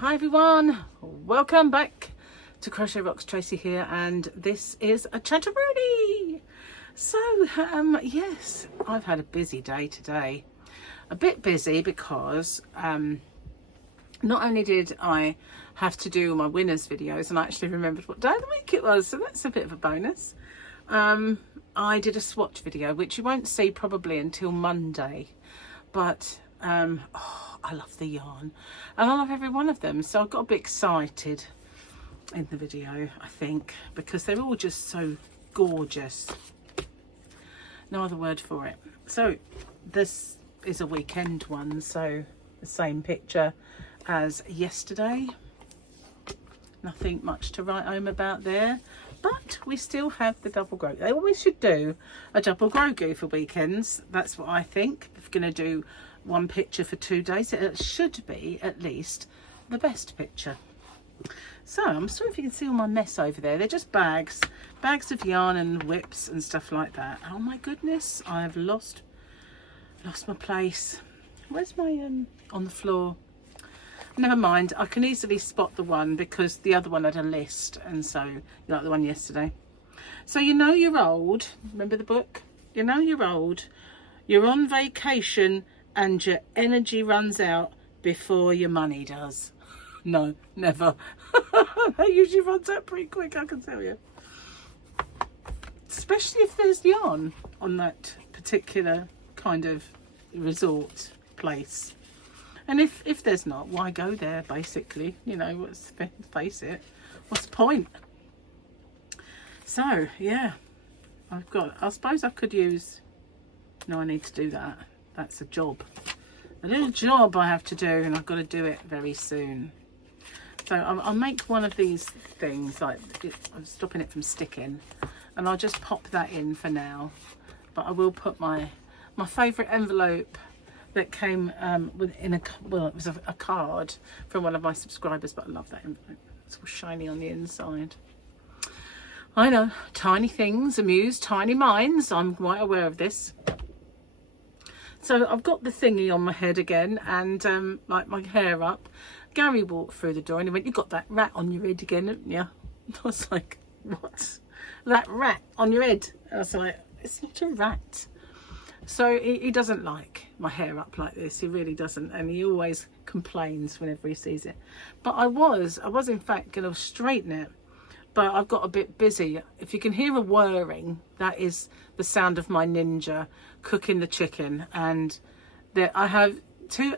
Hi everyone, welcome back to Crochet Rocks. Tracy here, and this is a chatteroonie. So yes, I've had a busy day today. A bit busy because not only did I have to do my winners videos, and I actually remembered what day of the week it was, so that's a bit of a bonus. I did a swatch video, which you won't see probably until Monday, but I love the yarn and I love every one of them, so I got a bit excited in the video, I think, because they're all just so gorgeous. No other word for it. So this is a weekend one, so the same picture as yesterday. Nothing much to write home about there, but we still have the double grogu. They always should do a double grogu for weekends. That's what I think. If you're going to do one picture for 2 days, it should be at least the best picture. So I'm sorry if you can see all my mess over there. They're just bags of yarn and whips and stuff like that. Oh my goodness, I've lost my place. Where's my on the floor? Never mind, I can easily spot the one because the other one had a list, and so like the one yesterday. So you know you're old. Remember the book? You know you're old. You're on vacation and your energy runs out before your money does. No, never. That usually runs out pretty quick, I can tell you. Especially if there's yarn on that particular kind of resort place. And if there's not, why go there, basically? You know, let's face it. What's the point? So, yeah. I suppose I could use... No, I need to do that. That's a job. A little job I have to do, and I've got to do it very soon. So I'll make one of these things, like I'm stopping it from sticking, and I'll just pop that in for now. But I will put my favourite envelope that came it was a card from one of my subscribers, but I love that envelope. It's all shiny on the inside. I know, tiny things amuse tiny minds. I'm quite aware of this. So I've got the thingy on my head again, and like my hair up. Gary walked through the door and he went, "You got that rat on your head again, haven't you?" I was like, "What? That rat on your head?" I was like, "It's not a rat." So he doesn't like my hair up like this. He really doesn't, and he always complains whenever he sees it. But I was in fact going to straighten it, but I've got a bit busy. If you can hear a whirring, that is the sound of my Ninja cooking the chicken. And there I have two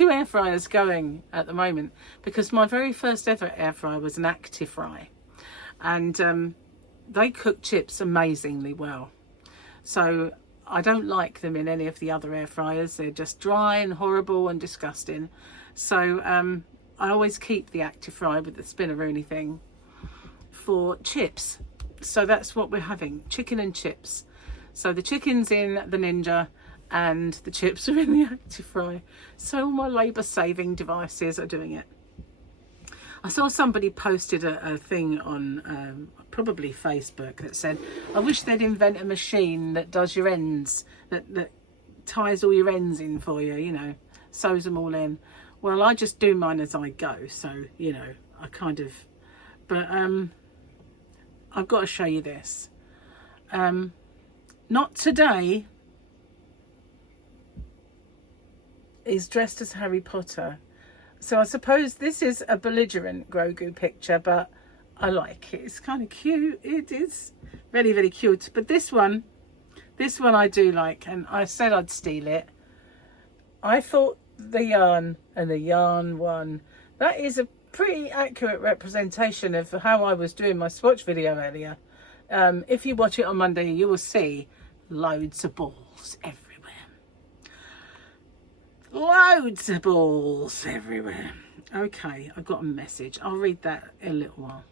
air fryers going at the moment, because my very first ever air fryer was an ActiFry, and they cook chips amazingly well. So I don't like them in any of the other air fryers. They're just dry and horrible and disgusting. So I always keep the ActiFry with the spinneroonie thing for chips. So that's what we're having, chicken and chips. So the chicken's in the Ninja and the chips are in the ActiFry. So all my labour saving devices are doing it. I saw somebody posted a thing on probably Facebook that said, "I wish they'd invent a machine that does your ends, that ties all your ends in for you, you know, sews them all in." Well, I just do mine as I go, so, you know, I kind of... But I've got to show you this. Not today. He's dressed as Harry Potter. So I suppose this is a belligerent Grogu picture, but I like it. It's kind of cute. It is very, very cute. But this one I do like, and I said I'd steal it. I thought the yarn and the yarn one, that is a pretty accurate representation of how I was doing my swatch video earlier. If you watch it on Monday, you will see loads of balls everywhere. Loads of balls everywhere. Okay, I've got a message. I'll read that in a little while.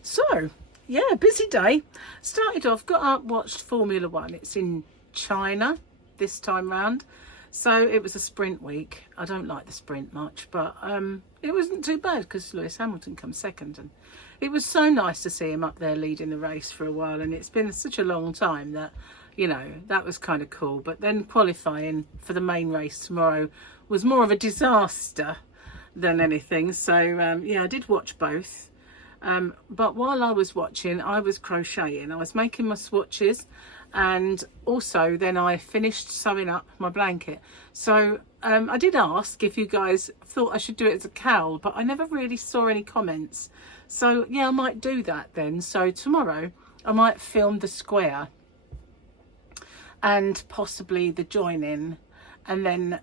So, yeah, busy day. Started off, got up, watched Formula One. It's in China this time round. So it was a sprint week. I don't like the sprint much, but it wasn't too bad because Lewis Hamilton comes second, and it was so nice to see him up there leading the race for a while. And it's been such a long time that, you know, that was kind of cool. But then qualifying for the main race tomorrow was more of a disaster than anything. So yeah, I did watch both. But while I was watching, I was crocheting. I was making my swatches, and also then I finished sewing up my blanket. So I did ask if you guys thought I should do it as a cowl, but I never really saw any comments. So yeah, I might do that then. So tomorrow I might film the square and possibly the joining, and then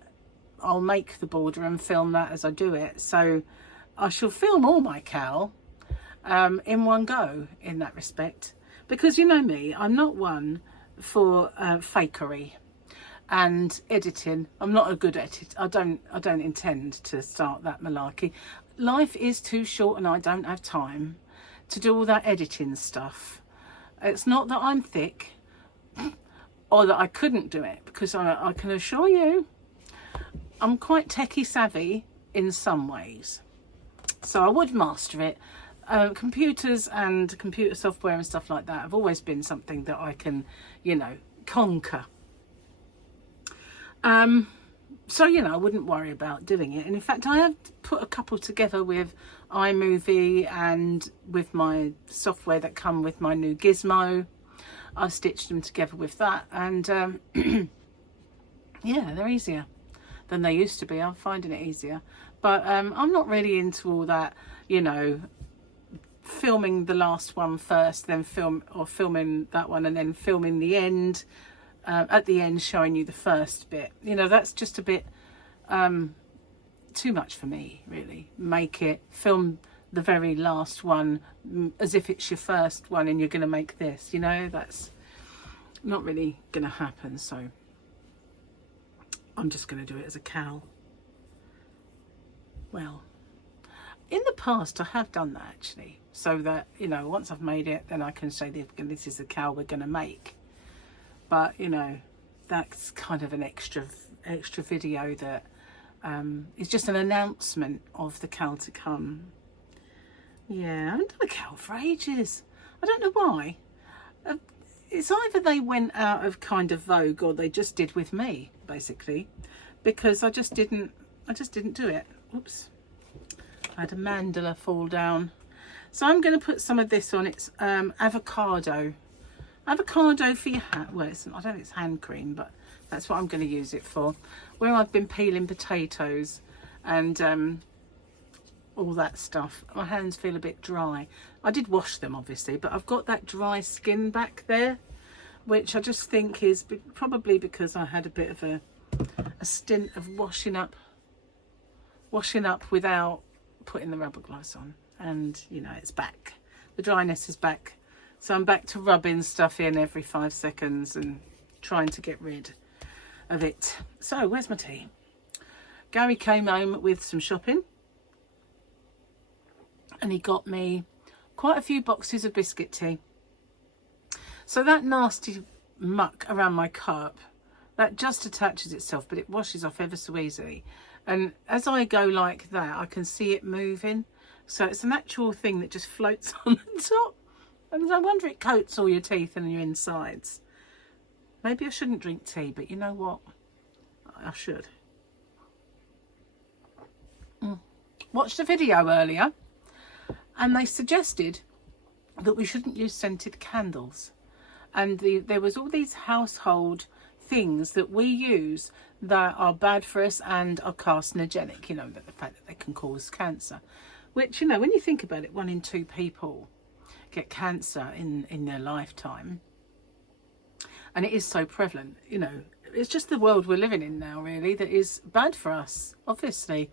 I'll make the border and film that as I do it. So I shall film all my cowl in one go in that respect, because you know me, I'm not one for fakery and editing. I'm not a good edit. I don't intend to start that malarkey. Life is too short and I don't have time to do all that editing stuff. It's not that I'm thick or that I couldn't do it, because I can assure you I'm quite techie savvy in some ways, so I would master it. Computers and computer software and stuff like that have always been something that I can, you know, conquer. So, you know, I wouldn't worry about doing it. And in fact, I have put a couple together with iMovie and with my software that come with my new gizmo. I've stitched them together with that, and yeah, they're easier than they used to be. I'm finding it easier, but I'm not really into all that, you know, filming the last one first, then filming that one and then filming the end, at the end showing you the first bit. You know, that's just a bit too much for me, really. Make it, film the very last one as if it's your first one and you're going to make this, you know, that's not really going to happen. So I'm just going to do it as a cowl. Well, in the past I have done that actually, so that, you know, once I've made it, then I can say this is the cowl we're going to make. But you know, that's kind of an extra video that is just an announcement of the cowl to come. Yeah, I haven't done a cowl for ages. I don't know why. It's either they went out of kind of vogue or they just did with me, basically, because I just didn't do it. Oops, I had a mandala fall down. So I'm going to put some of this on. It's avocado for your hat. Well, I don't know if it's hand cream, but that's what I'm going to use it for. Where I've been peeling potatoes and all that stuff, my hands feel a bit dry. I did wash them obviously, but I've got that dry skin back there, which I just think is probably because I had a bit of a stint of washing up without putting the rubber gloves on, and you know, it's back. The dryness is back, so I'm back to rubbing stuff in every 5 seconds and trying to get rid of it. So where's my tea? Gary came home with some shopping and he got me quite a few boxes of biscuit tea. So that nasty muck around my cup, that just attaches itself, but it washes off ever so easily. And as I go like that, I can see it moving. So it's an actual thing that just floats on the top. And I wonder it coats all your teeth and your insides. Maybe I shouldn't drink tea, but you know what? I should. Watched a video earlier and they suggested that we shouldn't use scented candles. And there was all these household things that we use that are bad for us and are carcinogenic, you know, the fact that they can cause cancer, which, you know, when you think about it, 1 in 2 people get cancer in their lifetime, and it is so prevalent. You know, it's just the world we're living in now, really, that is bad for us, obviously,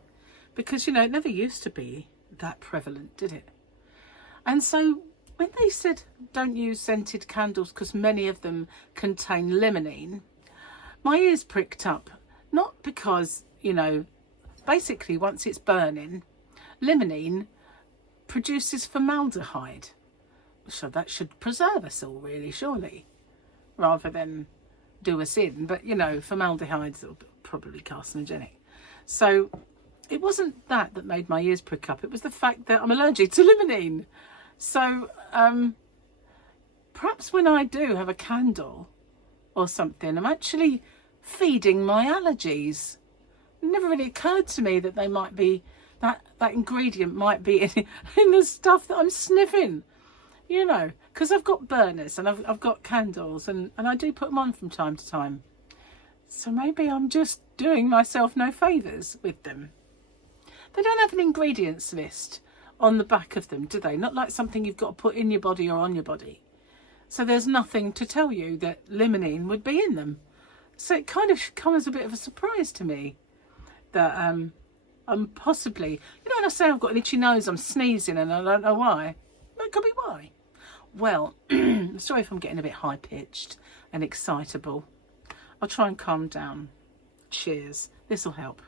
because, you know, it never used to be that prevalent, did it? And so when they said don't use scented candles because many of them contain limonene, my ears pricked up. Not because, you know, basically once it's burning, limonene produces formaldehyde. So that should preserve us all, really, surely, rather than do us in. But, you know, formaldehyde's probably carcinogenic. So it wasn't that made my ears prick up. It was the fact that I'm allergic to limonene. So perhaps when I do have a candle or something, I'm actually feeding my allergies. never really occurred to me that they might be, that ingredient might be in the stuff that I'm sniffing, you know, because I've got burners and I've got candles, and I do put them on from time to time. So maybe I'm just doing myself no favours with them. They don't have an ingredients list on the back of them, do they? Not like something you've got to put in your body or on your body. So there's nothing to tell you that limonene would be in them. So it kind of comes as a bit of a surprise to me that I'm possibly, you know, when I say I've got an itchy nose, I'm sneezing and I don't know why. That could be why. Well, sorry if I'm getting a bit high-pitched and excitable. I'll try and calm down. Cheers. This will help.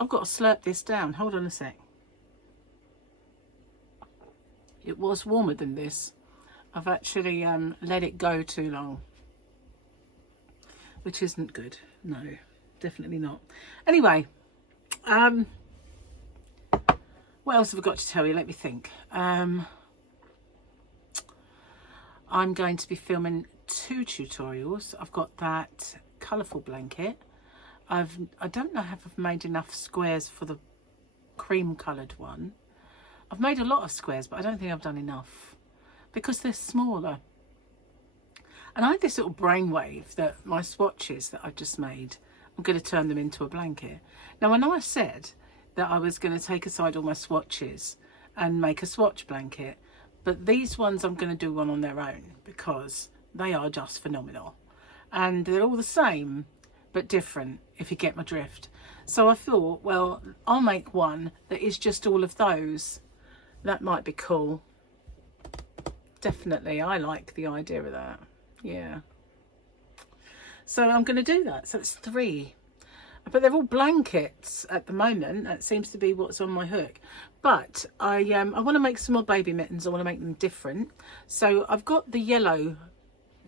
I've got to slurp this down. Hold on a sec. It was warmer than this. I've actually let it go too long, which isn't good. No, definitely not. Anyway, what else have I got to tell you? Let me think. I'm going to be filming 2 tutorials. I've got that colourful blanket. I don't know if I've made enough squares for the cream coloured one. I've made a lot of squares, but I don't think I've done enough because they're smaller. And I had this little brainwave that my swatches that I've just made, I'm going to turn them into a blanket. Now, I know I said that I was going to take aside all my swatches and make a swatch blanket, but these ones I'm going to do one on their own because they are just phenomenal. And they're all the same, but different, if you get my drift. So I thought, well, I'll make one that is just all of those. That might be cool. Definitely, I like the idea of that. Yeah. So I'm going to do that. So it's 3. But they're all blankets at the moment. That seems to be what's on my hook. But I want to make some more baby mittens. I want to make them different. So I've got the yellow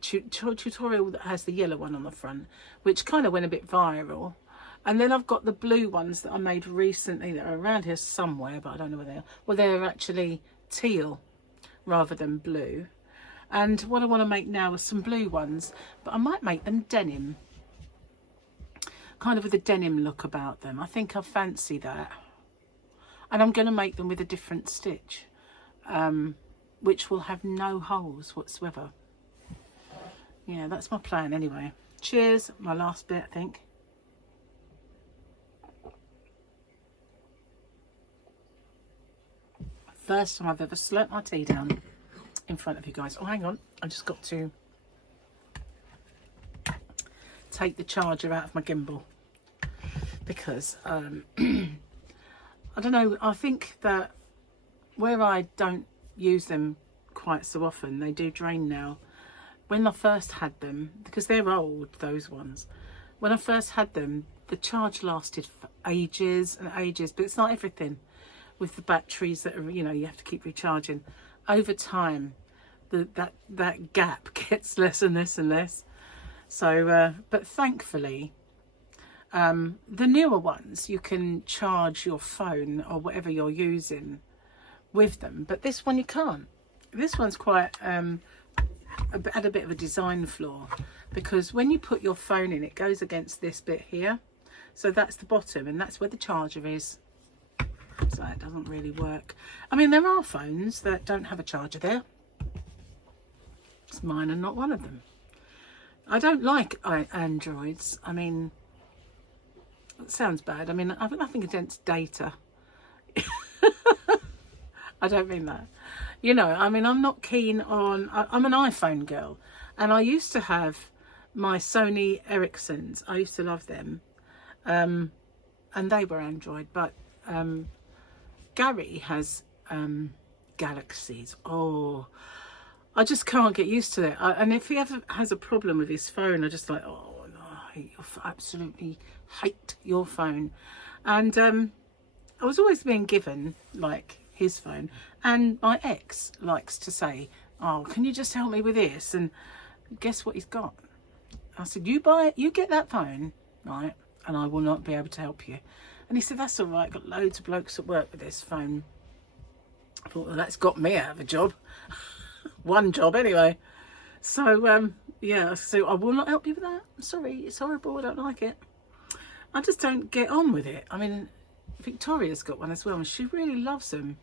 tutorial that has the yellow one on the front, which kind of went a bit viral. And then I've got the blue ones that I made recently that are around here somewhere, but I don't know where they are. Well, they're actually teal rather than blue. And what I want to make now are some blue ones, but I might make them denim. Kind of with a denim look about them. I think I fancy that. And I'm going to make them with a different stitch, which will have no holes whatsoever. Yeah, that's my plan anyway. Cheers. My last bit, I think. First time I've ever slurped my tea down in front of you guys. Oh, hang on. I just got to take the charger out of my gimbal because I don't know, I think that where I don't use them quite so often, they do drain now. When I first had them, because they're old, those ones, when I first had them, the charge lasted for ages and ages, but it's not everything with the batteries that are, you know, you have to keep recharging. Over time, that gap gets less and less and less. So, but thankfully, the newer ones, you can charge your phone or whatever you're using with them, but this one you can't. This one's quite had a bit of a design flaw, because when you put your phone in, it goes against this bit here, so that's the bottom and that's where the charger is, so it doesn't really work. I mean, there are phones that don't have a charger there. Mine are not one of them. I don't like Androids. I mean, it sounds bad. I mean, I've got nothing against data. I don't mean that. You know, I mean, I'm not keen on... I'm an iPhone girl. And I used to have my Sony Ericssons. I used to love them. And they were Android. But Gary has Galaxies. Oh, I just can't get used to it. And if he ever has a problem with his phone, I just like, oh, no, I absolutely hate your phone. And I was always being given, like, his phone. And my ex likes to say, oh, can you just help me with this? And guess what he's got? I said, you get that phone, right? And I will not be able to help you. And he said, that's all right. I've got loads of blokes at work with this phone. I thought, well, that's got me out of a job. One job anyway. So, yeah, so I will not help you with that. I'm sorry, it's horrible. I don't like it. I just don't get on with it. I mean, Victoria's got one as well, and she really loves them.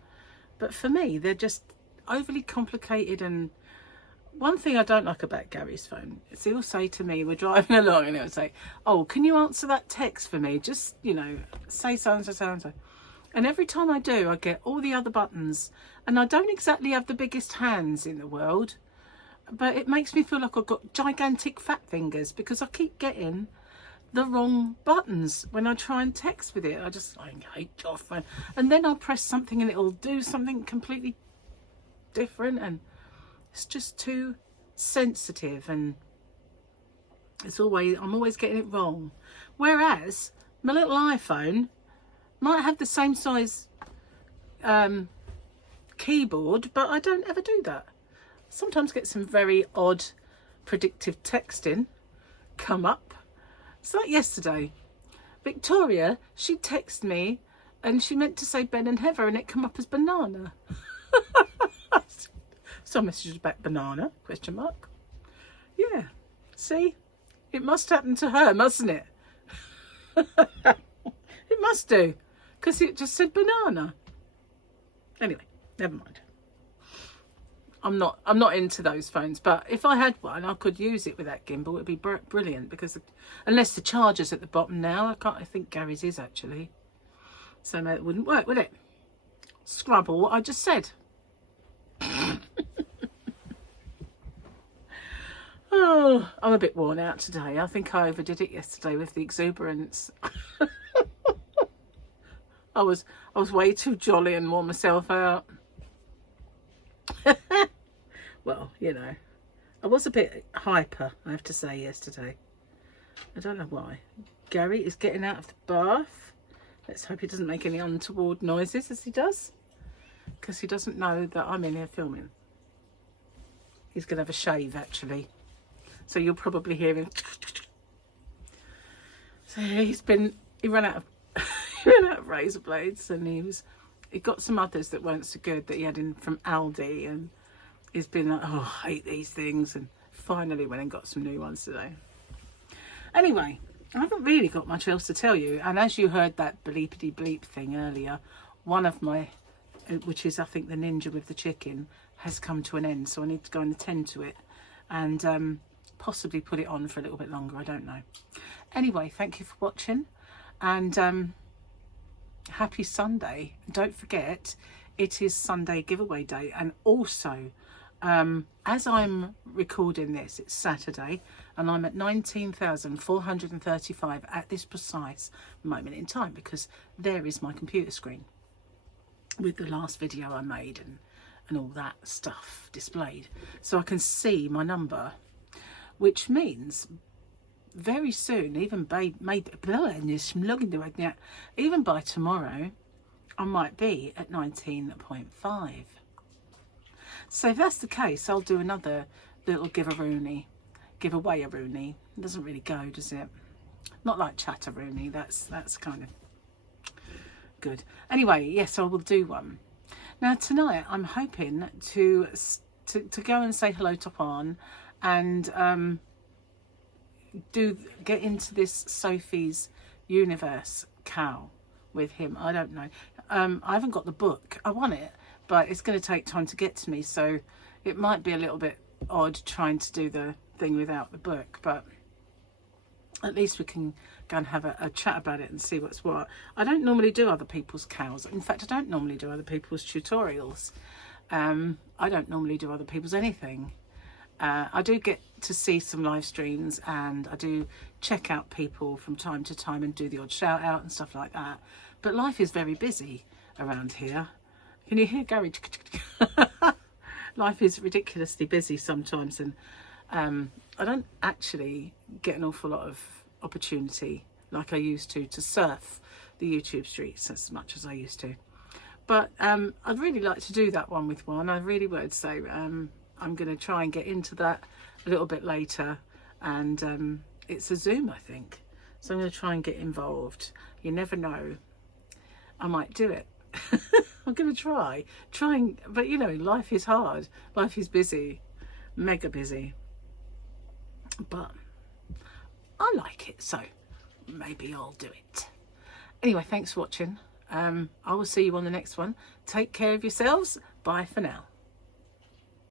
But for me, they're just overly complicated. And one thing I don't like about Gary's phone is he'll say to me, we're driving along, and he'll say, oh, can you answer that text for me? Just, you know, say so and so, so and so. And every time I do, I get all the other buttons. And I don't exactly have the biggest hands in the world, but it makes me feel like I've got gigantic fat fingers because I keep getting the wrong buttons when I try and text with it. I hate your phone. And then I'll press something and it'll do something completely different, and it's just too sensitive, and I'm always getting it wrong. Whereas my little iPhone might have the same size keyboard, but I don't ever do that. Sometimes get some very odd predictive texting come up. It's like yesterday, Victoria, she texted me and she meant to say Ben and Heather, and it come up as banana. So I messaged back banana, question mark. Yeah, see, it must happen to her, mustn't it? It must do, because it just said banana. Anyway, never mind. I'm not into those phones, but if I had one, I could use it with that gimbal. It'd be brilliant, because unless the charger's at the bottom now, I think Gary's is actually. So no, it wouldn't work, would it? Scrabble what I just said. Oh, I'm a bit worn out today. I think I overdid it yesterday with the exuberance. I was way too jolly and wore myself out. Well, you know, I was a bit hyper, I have to say, yesterday. I don't know why. Gary is getting out of the bath. Let's hope he doesn't make any untoward noises as he does, because he doesn't know that I'm in here filming. He's going to have a shave, actually. So you'll probably hear him. So he ran out of razor blades, and he got some others that weren't so good that he had in from Aldi, and he's been like, oh, I hate these things, and finally went and got some new ones today. Anyway, I haven't really got much else to tell you, and as you heard that bleepity bleep thing earlier, one of my, which is I think the ninja with the chicken, has come to an end, so I need to go and attend to it, and possibly put it on for a little bit longer, I don't know. Anyway, thank you for watching, and happy Sunday. Don't forget, it is Sunday giveaway day, and also as I'm recording this, it's Saturday, and I'm at 19,435 at this precise moment in time, because there is my computer screen with the last video I made and all that stuff displayed, so I can see my number, which means very soon, even by tomorrow, I might be at 19.5. So if that's the case, I'll do another little giveaway-a-rooney. It doesn't really go, does it? Not like chat-a-rooney. That's kind of good. Anyway, yes, I will do one. Now tonight, I'm hoping to go and say hello to Juan, and get into this Sophie's Universe cow with him. I don't know. I haven't got the book. I want it, but it's going to take time to get to me, so it might be a little bit odd trying to do the thing without the book, but at least we can go and have a chat about it and see what's what. I don't normally do other people's cows. In fact, I don't normally do other people's tutorials. I don't normally do other people's anything. I do get to see some live streams, and I do check out people from time to time and do the odd shout out and stuff like that, but life is very busy around here. Can you hear Gary? Life is ridiculously busy sometimes, and I don't actually get an awful lot of opportunity like I used to surf the YouTube streets as much as I used to. But I'd really like to do that one with one. I really would. So I'm going to try and get into that a little bit later. And it's a Zoom, I think. So I'm going to try and get involved. You never know. I might do it. I'm going to try. But, you know, life is hard. Life is busy. Mega busy. But I like it. So maybe I'll do it. Anyway, thanks for watching. I will see you on the next one. Take care of yourselves. Bye for now.